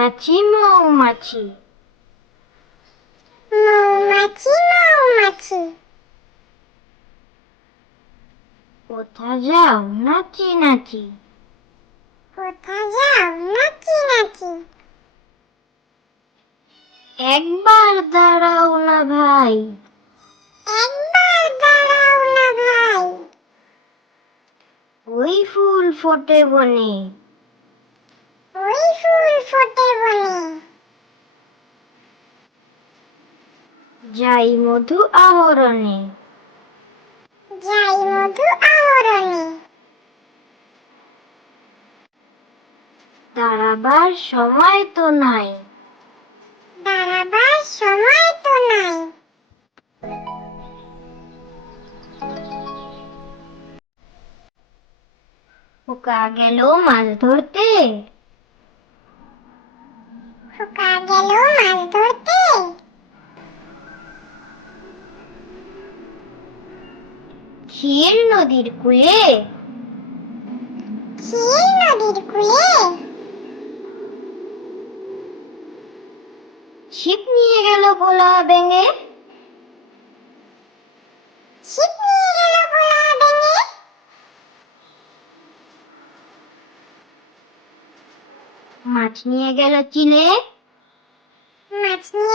মৌমাছি মৌমাছি মৌমাছি মৌমাছি কোথা যাও নাচি নাচি কোথা যাও নাচি নাচি একবার দাঁড়াও না ভাই একবার দাঁড়াও না ভাই ওই ফুল ফোটে বনে ওই ফুল ফোটে বনে যাই মধু আহরণে যাই মধু আহরণে দাঁড়াবার সময় তো নাই দাঁড়াবার সময় তো নাই খোকা গেল মাছ ধরতে খোকা গেল মাছ ধরতে ক্ষীর নদীর কূলে ক্ষীর নদীর কূলে ছিপ নিয়ে গেল ভোলা বেঙে ছিপ নিয়ে গেল ভোলা বেঙে মাছ নিয়ে গেল চিলে মাছ নিয়ে